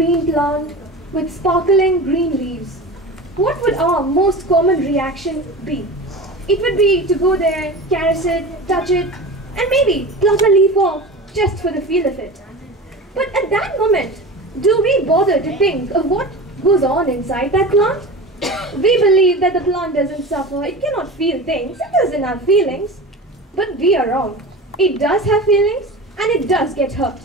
green plant with sparkling green leaves, what would our most common reaction be? It would be to go there, caress it, touch it, and maybe pluck a leaf off just for the feel of it. But at that moment, do we bother to think of what goes on inside that plant? We believe that the plant doesn't suffer, it cannot feel things, it doesn't have feelings. But we are wrong. It does have feelings and it does get hurt.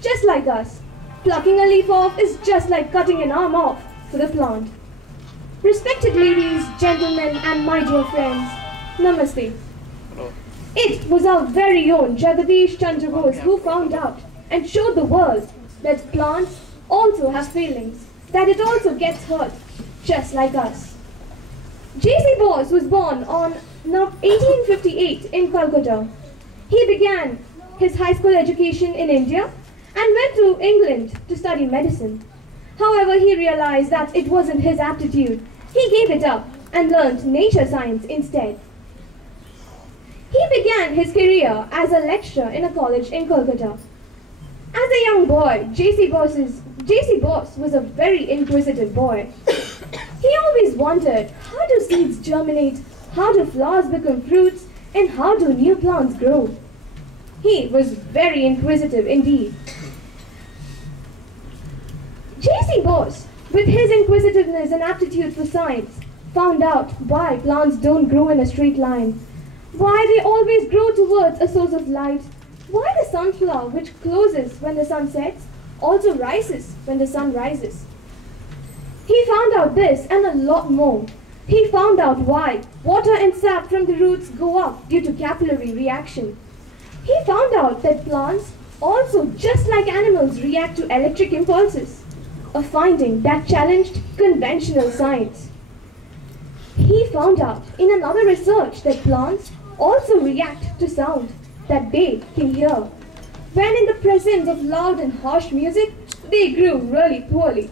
Just like us. Plucking a leaf off is just like cutting an arm off for the plant. Respected ladies, gentlemen, and my dear friends, Namaste. It was our very own Jagadish Chandra Bose who found out and showed the world that plants also have feelings, that it also gets hurt, just like us. J.C. Bose was born on 1858 in Calcutta. He began his high school education in India and went to England to study medicine. However, he realized that it wasn't his aptitude. He gave it up and learned nature science instead. He began his career as a lecturer in a college in Calcutta. As a young boy, J.C. Bose was a very inquisitive boy. He always wondered, how do seeds germinate, how do flowers become fruits, and how do new plants grow? He was very inquisitive indeed. J.C. Bose, with his inquisitiveness and aptitude for science, found out why plants don't grow in a straight line, why they always grow towards a source of light, why the sunflower, which closes when the sun sets, also rises when the sun rises. He found out this and a lot more. He found out why water and sap from the roots go up due to capillary reaction. He found out that plants also, just like animals, react to electric impulses, a finding that challenged conventional science. He found out in another research that plants also react to sound that they can hear. When in the presence of loud and harsh music, they grew really poorly.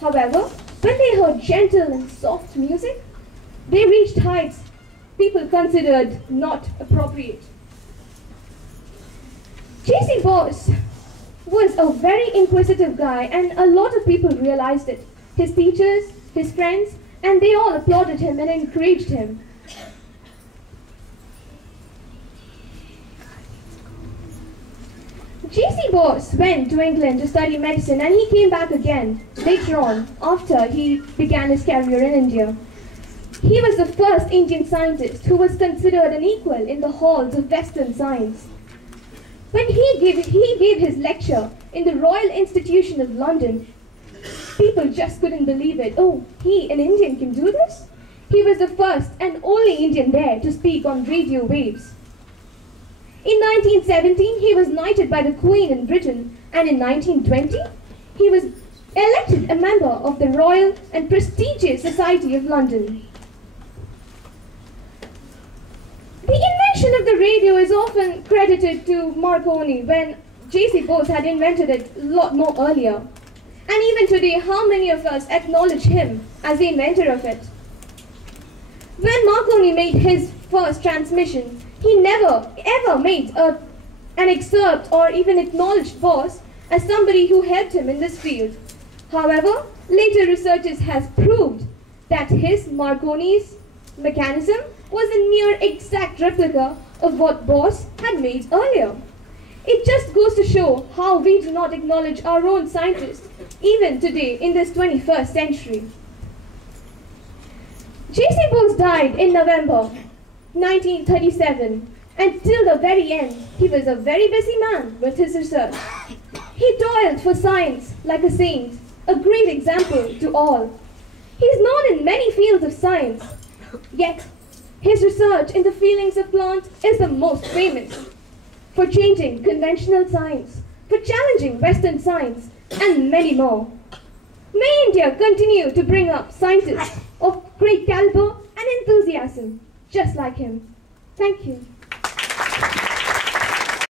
However, when they heard gentle and soft music, they reached heights people considered not appropriate. J.C. Bose was a very inquisitive guy, and a lot of people realized it. His teachers, his friends, and they all applauded him and encouraged him. J.C. Bose went to England to study medicine, and he came back again later on after he began his career in India. He was the first Indian scientist who was considered an equal in the halls of Western science. When he gave his lecture in the Royal Institution of London, people just couldn't believe it. Oh, an Indian can do this? He was the first and only Indian there to speak on radio waves. In 1917, he was knighted by the Queen in Britain, and in 1920, he was elected a member of the Royal and prestigious Society of London. The invention of the radio is often credited to Marconi, when J.C. Bose had invented it a lot more earlier. And even today, how many of us acknowledge him as the inventor of it? When Marconi made his first transmission, he never ever made an excerpt or even acknowledged Bose as somebody who helped him in this field. However, later researchers has proved that his Marconi's mechanism was a near exact replica of what Bose had made earlier. It just goes to show how we do not acknowledge our own scientists, even today in this 21st century. J.C. Bose died in November 1937, and till the very end, he was a very busy man with his research. He toiled for science like a saint, a great example to all. He is known in many fields of science, yet his research in the feelings of plants is the most famous, for changing conventional science, for challenging Western science, and many more. May India continue to bring up scientists of great caliber and enthusiasm, just like him. Thank you.